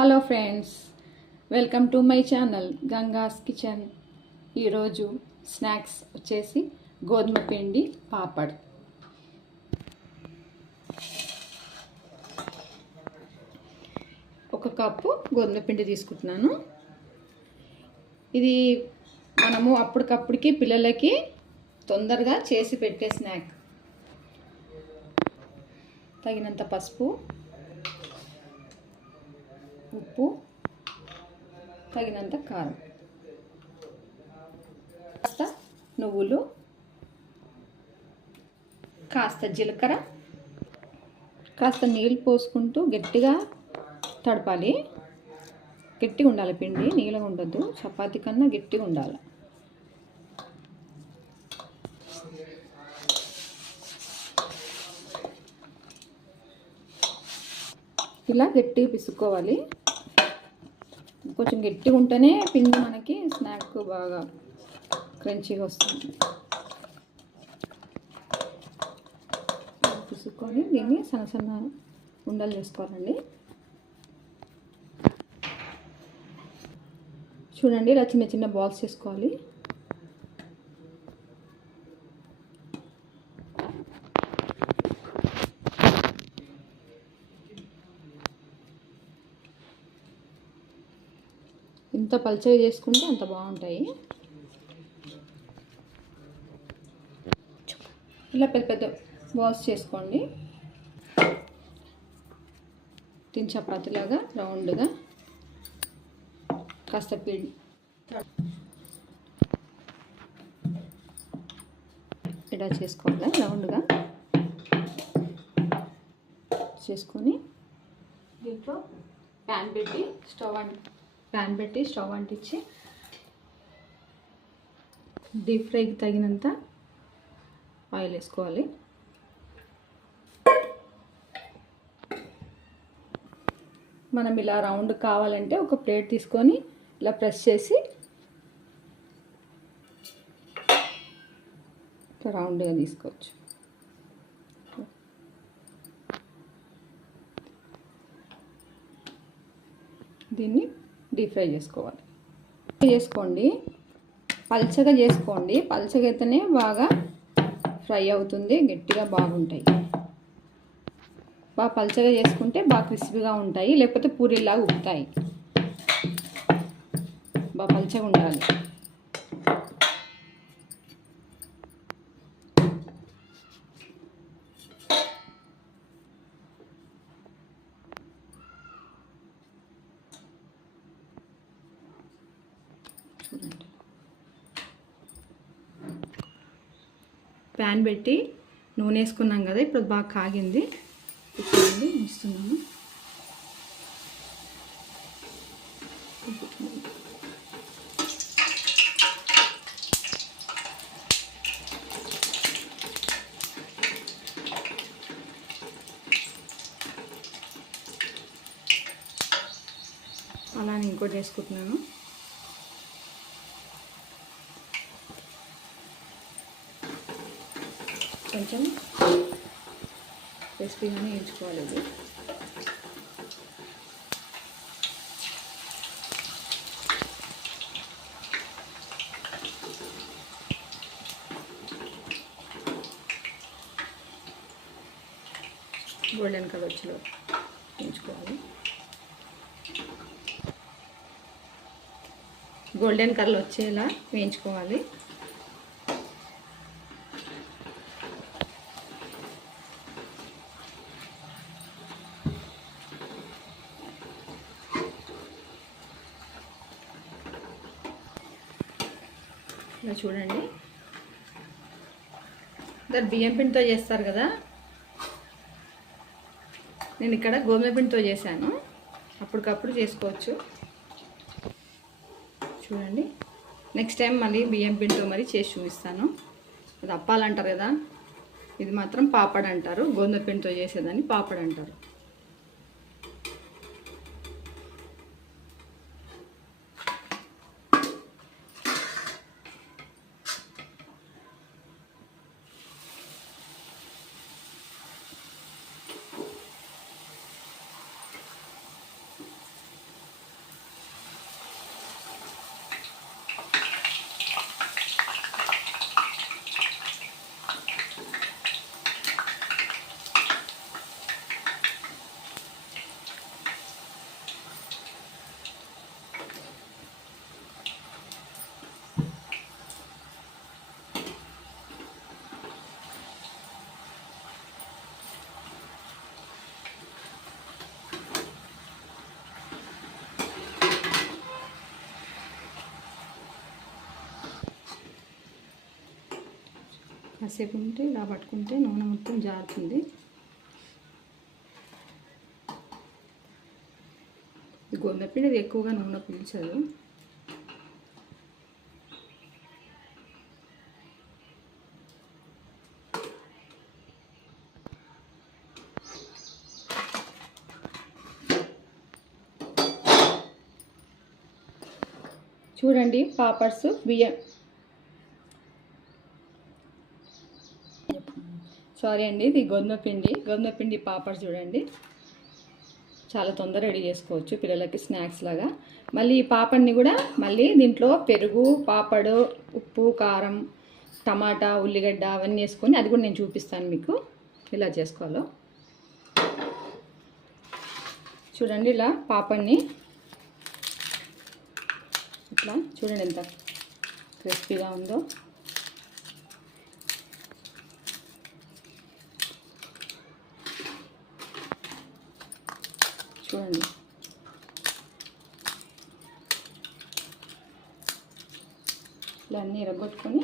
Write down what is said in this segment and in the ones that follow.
Hello friends, welcome to my channel Ganga's kitchen. ఈరోజు snacks వచ్చేసి గోధుమ పిండి పాపడ్. ఒక కప్పు గోధుమ పిండి తీసుకుంటున్నాను. ఇది మనము అప్పటికప్పటికి పిల్లలకి తొందరగా చేసి పెట్టే స్నాక్. తగినంత పసుపు, ఉప్పు, తగినంత కారం, కాస్త నువ్వులు, కాస్త జీలకర్ర, కాస్త నీళ్ళు పోసుకుంటూ గట్టిగా తడపాలి. గట్టిగా ఉండాలి పిండి, నీళ్ళగా ఉండొద్దు. చపాతీ కన్నా గట్టిగా ఉండాలి. ఇలా గట్టిగా పిసుకోవాలి. కొంచెం గట్టిగా ఉంటేనే పిండి మనకి స్నాక్ బాగా క్రంచీగా వస్తుంది. పిసుక్కొని దీన్ని సన్న సన్న ఉండలు చేసుకోవాలండి. చూడండి, ఇలా చిన్న చిన్న బాల్స్ చేసుకోవాలి. ఇంత పల్చగా చేసుకుంటే అంత బాగుంటాయి. ఇలా పెద్ద పెద్ద బాల్స్ చేసుకోండి. దీని చపాతీలాగా రౌండ్గా కాస్త పిండి ఇలా చేసుకోవాలి. రౌండ్గా చేసుకొని దీంట్లో ప్యాన్ పెట్టి స్టవ్ అంటించి డీప్ ఫ్రైకి తగినంత ఆయిల్ వేసుకోవాలి. మనం ఇలా రౌండ్ కావాలంటే ఒక ప్లేట్ తీసుకొని ఇలా ప్రెస్ చేసి రౌండ్గా తీసుకోవచ్చు. దీన్ని డీప్ ఫ్రై చేసుకోండి. పల్చగా చేసుకోండి. పల్చగా అయితేనే బాగా ఫ్రై అవుతుంది, గట్టిగా బాగుంటాయి. బాగా పల్చగా చేసుకుంటే బాగా క్రిస్పీగా ఉంటాయి, లేకపోతే పూరీలాగా ఉబ్బుతాయి. బాగా పల్చగా ఉండాలి. ప్యాన్ పెట్టి నూనె వేసుకున్నాం కదా, ఇప్పుడు బాగా కాగింది. ఇప్పుడు ఇస్తున్నాము. అలానే ఇంకోటి వేసుకుంటున్నాను. కొంచెం క్రిస్పీగానే వేయించుకోవాలి. ఇది గోల్డెన్ కలర్ వచ్చేలో వేయించుకోవాలి. గోల్డెన్ కలర్ వచ్చేలా వేయించుకోవాలి. ఇలా చూడండి, దాని బియ్యం పిండితో చేస్తారు కదా, నేను ఇక్కడ గోధుమ పిండితో చేశాను. అప్పటికప్పుడు చేసుకోవచ్చు. చూడండి, నెక్స్ట్ టైం మళ్ళీ బియ్యం పిండితో మరి చేసి చూపిస్తాను. అది అప్పాలంటారు కదా, ఇది మాత్రం పాపడ్ అంటారు. గోధుమ పిండితో చేసేదాన్ని పాపడ్ అంటారు. కాసేపు ఉంటే ఇలా పట్టుకుంటే నూనె మొత్తం జారుతుంది. ఈ గోధుమ పిండి ఎక్కువగా నూనె పీల్చదు. చూడండి పాపడ్స్ బియ్యం సారీ అండి, ఇది గోధుమ పిండి పాపడ్స్ చూడండి. చాలా తొందరగా రెడీ చేసుకోవచ్చు పిల్లలకి స్నాక్స్ లాగా. మళ్ళీ ఈ పాపడ్ని కూడా మళ్ళీ దీంట్లో పెరుగు, పాపడు, ఉప్పు, కారం, టమాటా, ఉల్లిగడ్డ అవన్నీ వేసుకొని అది కూడా నేను చూపిస్తాను మీకు ఇలా చేసుకోవాలో. చూడండి ఇలా పాపడ్ని ఇట్లా చూడండి ఎంత క్రిస్పీగా ఉందో. చూడండి ఇలా అన్నీ ఎరగొట్టుకొని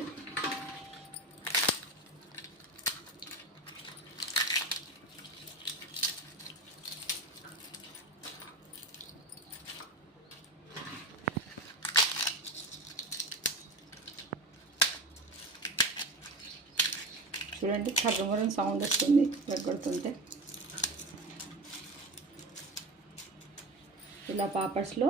చూడండి కర్రమరం సౌండ్ వస్తుంది ఎరగొడుతుంటే. ఇలా పాపడ్స్లో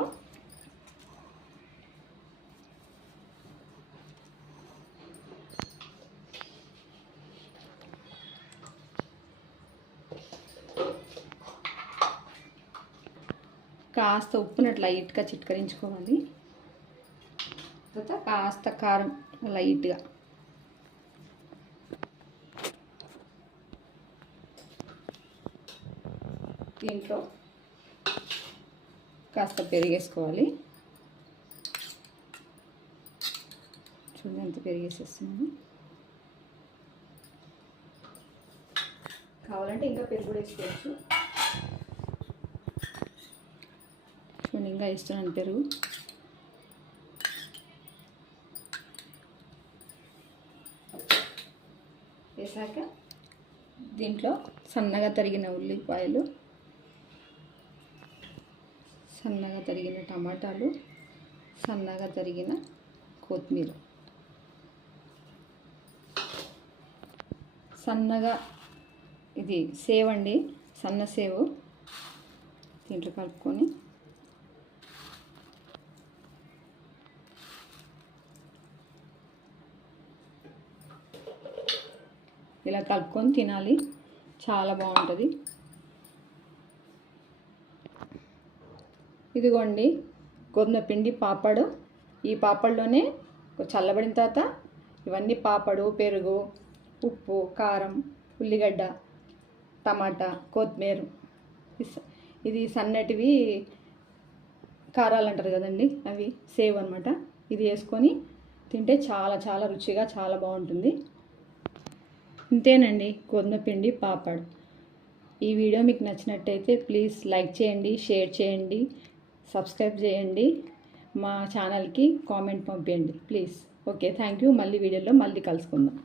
కాస్త ఉప్పునట్లు లైట్గా చిట్కరించుకోవాలి. తర్వాత కాస్త కారం లైట్గా, దీంట్లో కాస్త పెరిగేసుకోవాలి. చూడండి ఎంత పెరిగేసేస్తున్నాను. కావాలంటే ఇంకా పెరుగు కూడా వేసుకోవచ్చు. చూడండి ఇంకా ఇస్తున్నాను పెరుగు. వేసాక దీంట్లో సన్నగా తరిగిన ఉల్లిపాయలు, సన్నగా తరిగిన టమాటాలు, సన్నగా తరిగిన కొత్తిమీర, సన్నగా ఇది సేవ్ అండి, సన్న సేవు దీంట్లో కలుపుకొని ఇలా కలుపుకొని తినాలి, చాలా బాగుంటుంది. ఇదిగోండి గోధుమ పిండి పాపడు. ఈ పాపడ్లోనే చల్లబడిన తర్వాత ఇవన్నీ పాపడు, పెరుగు, ఉప్పు, కారం, ఉల్లిగడ్డ, టమాటా, కొత్తిమీర, ఇది సన్నటివి కారాలు అంటారు కదండి, అవి సేవ్ అనమాట. ఇది వేసుకొని తింటే చాలా చాలా రుచిగా చాలా బాగుంటుంది. ఇంతేనండి గోధుమ పిండి పాపడ్. ఈ వీడియో మీకు నచ్చినట్టయితే ప్లీజ్ లైక్ చేయండి, షేర్ చేయండి, సబ్స్క్రైబ్ చేయండి, మా ఛానల్కి కామెంట్ పంపించండి ప్లీజ్. Okay, thank you. మళ్ళీ వీడియోలో మళ్ళీ కలుసుకుందాం.